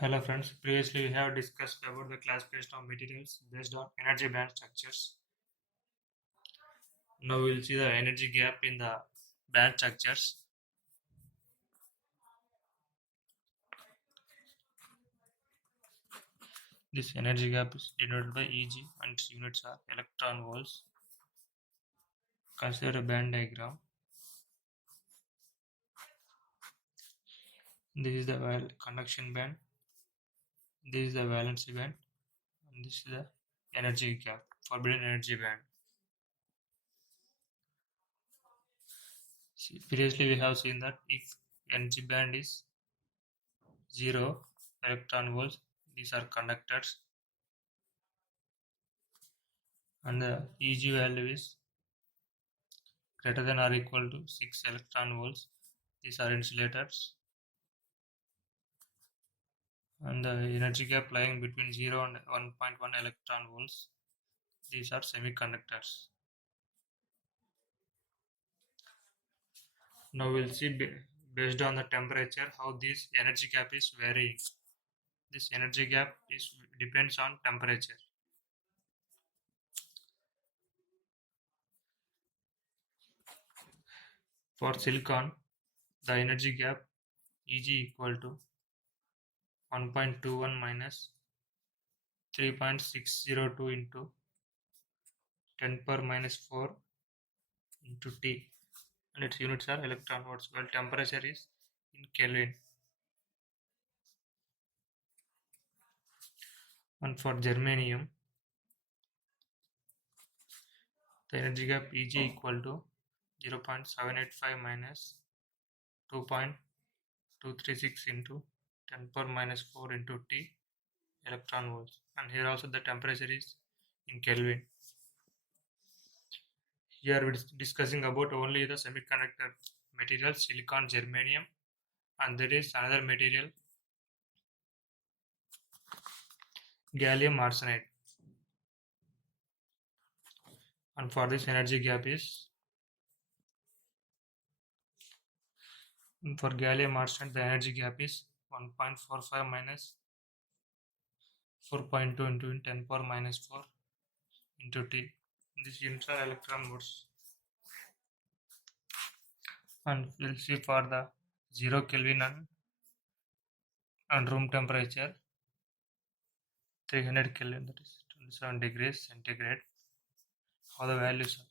Hello friends, previously we have discussed about the classification of materials based on energy band structures. Now we will see the energy gap in the band structures. This energy gap is denoted by Eg and its units are electron volts. Consider a band diagram. This is the conduction band, this is the valency band, and this is the energy gap, forbidden energy band. Previously we have seen that if energy band is 0 electron volts, these are conductors, and the Eg value is greater than or equal to 6 electron volts. These are insulators, and the energy gap lying between 0 and 1.1 electron volts. These are semiconductors. Now we'll see based on the temperature how this energy gap is varying. This energy gap depends on temperature. For silicon, the energy gap Eg equal to 1.21 minus 3.602 into 10 power minus 4 into T, and its units are electron volts, while temperature is in Kelvin. And for germanium, the energy gap Eg equal to 0.785 minus 2.236 into 10 power minus 4 into T electron volts, and here also the temperature is in Kelvin. Here we are discussing about only the semiconductor material silicon, germanium, and there is another material gallium arsenide, and for this energy gap is, for gallium arsenide the energy gap is 1.45 minus 4.2 into 10 power minus 4 into T. These units are electron volts. And we'll see for the 0 Kelvin and room temperature 300 Kelvin, that is 27 degrees centigrade, how the values are.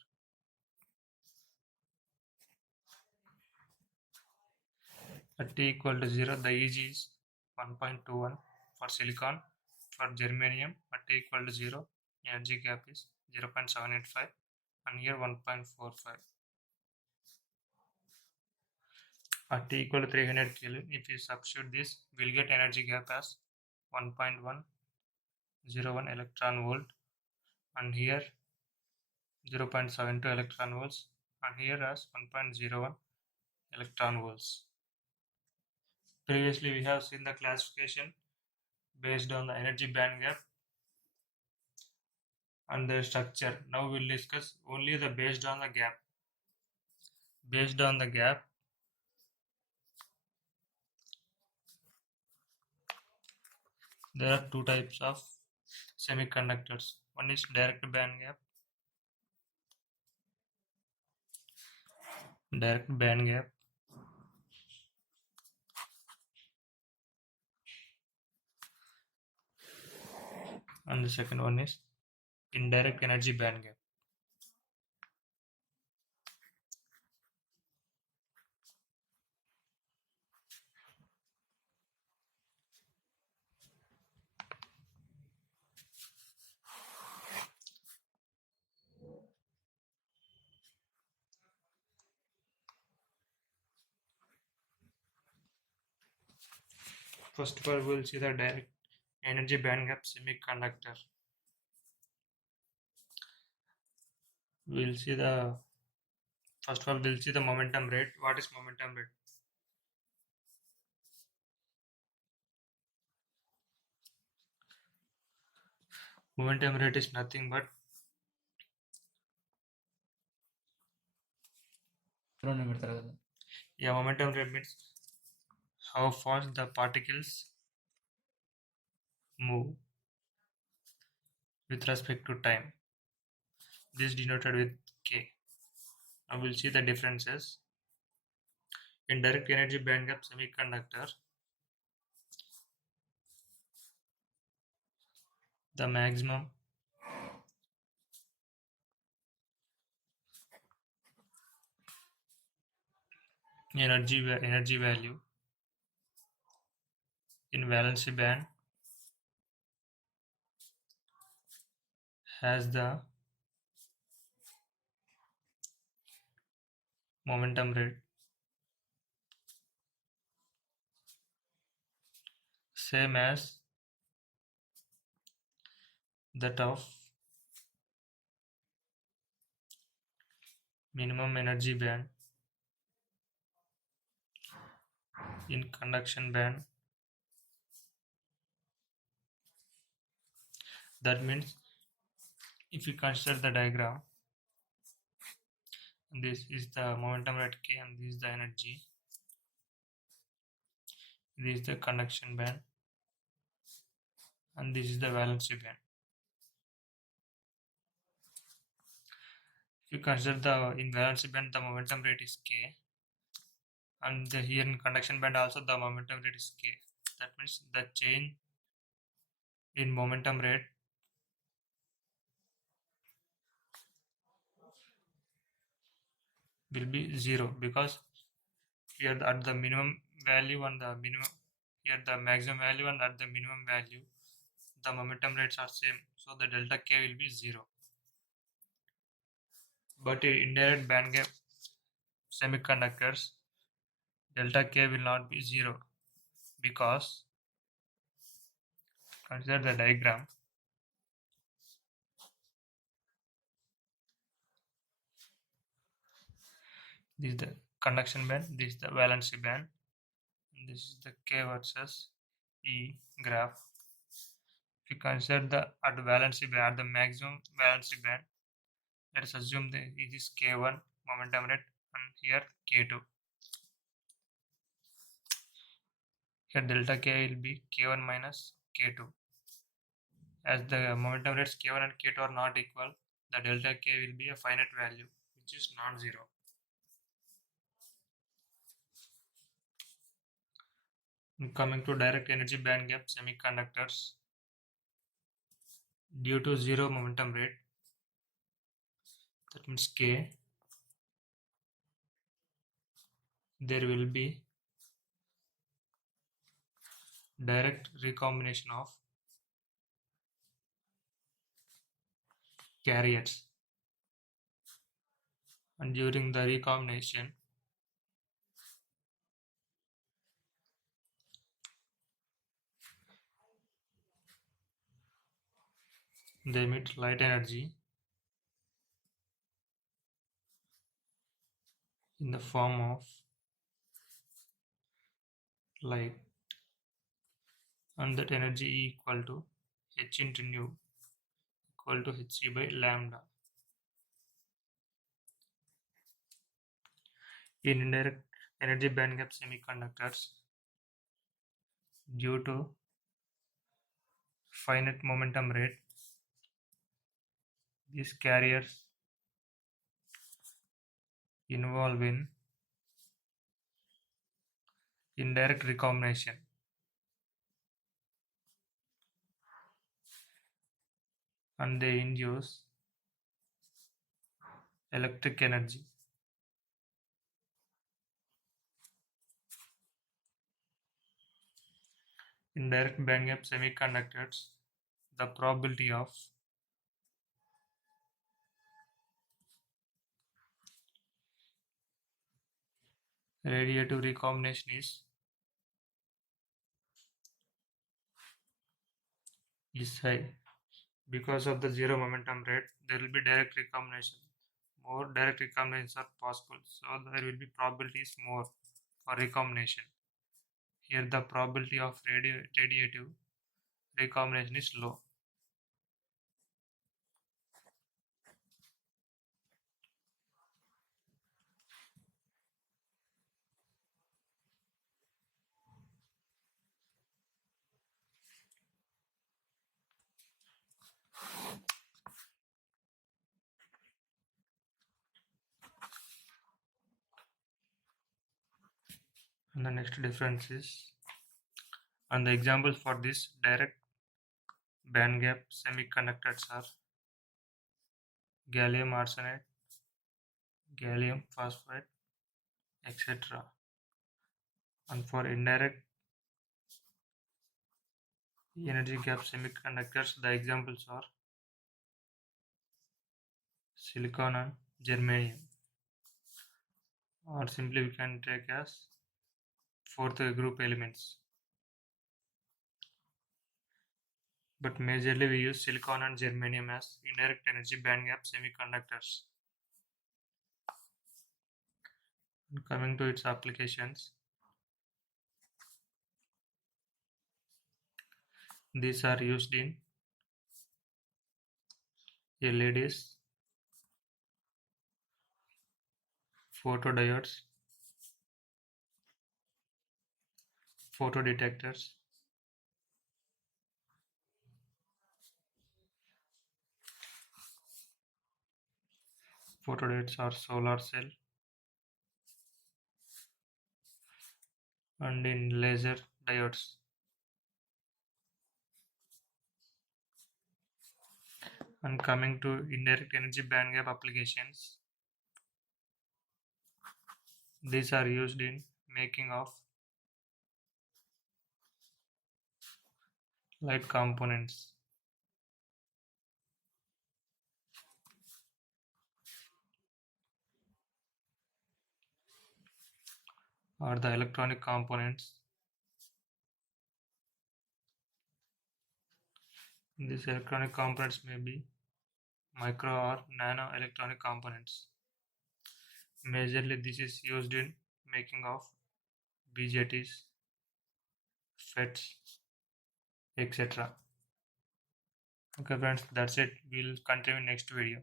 At T equal to 0, the Eg is 1.21 for silicon. For germanium, at T equal to 0, energy gap is 0.785, and here 1.45. At T equal to 300 Kelvin, if we substitute this, we'll get energy gap as 1.101 electron volt, and here 0.72 electron volts, and here as 1.01 electron volts. Previously we have seen the classification based on the energy band gap and the structure. Now we will discuss only the based on the gap. Based on the gap, there are two types of semiconductors. One is direct band gap. And the second one is indirect energy band gap. First of all, we will see the direct energy band gap semiconductor. We'll see the first of all we'll see the momentum rate. What is momentum rate? Momentum rate is nothing but momentum rate means how fast the particles move with respect to time. This denoted with K. Now we'll see the differences. In direct energy bandgap semiconductor, the maximum energy value in valency band has the momentum rate same as that of minimum energy band in conduction band. That means if you consider the diagram, this is the momentum rate K and this is the energy, this is the conduction band and this is the valency band. If you consider the in valency band the momentum rate is K and here in conduction band also the momentum rate is K. That means the change in momentum rate will be 0 because here at the minimum value and the minimum here the maximum value and at the minimum value the momentum rates are same, so the delta K will be 0. But in indirect bandgap semiconductors delta K will not be 0 because consider the diagram. This is the conduction band, this is the valency band, and this is the K versus E graph. If you consider the at the valency band, at the maximum valency band, let us assume that it is K1 momentum rate and here K2. Here delta K will be K1 minus K2. As the momentum rates K1 and K2 are not equal, the delta K will be a finite value which is non-zero. Coming to direct energy bandgap semiconductors, due to zero momentum rate, that means K, there will be direct recombination of carriers, and during the recombination they emit light energy in the form of light, and that energy E equal to h into nu equal to hc by lambda. In indirect energy bandgap semiconductors, due to finite momentum rate, these carriers involve in indirect recombination, and they induce electric energy. In direct bandgap semiconductors, the probability of radiative recombination is high. Because of the zero momentum rate, there will be direct recombination. More direct recombinations are possible, so there will be probabilities more for recombination. Here the probability of radiative recombination is low. And the next difference is, and the examples for this direct band gap semiconductors are gallium arsenide, gallium phosphide, etc. And for indirect energy gap semiconductors, the examples are silicon and germanium, or simply we can take as fourth group elements. But majorly we use silicon and germanium as indirect energy band gap semiconductors. And coming to its applications, these are used in LEDs, photodiodes, photodetectors, photodiodes are solar cell, and in laser diodes. And coming to indirect energy band gap applications, these are used in making of light components, or the electronic components. These electronic components may be micro or nano electronic components. Majorly this is used in making of BJTs, FETs, etc. Okay friends, that's it. We'll continue next video.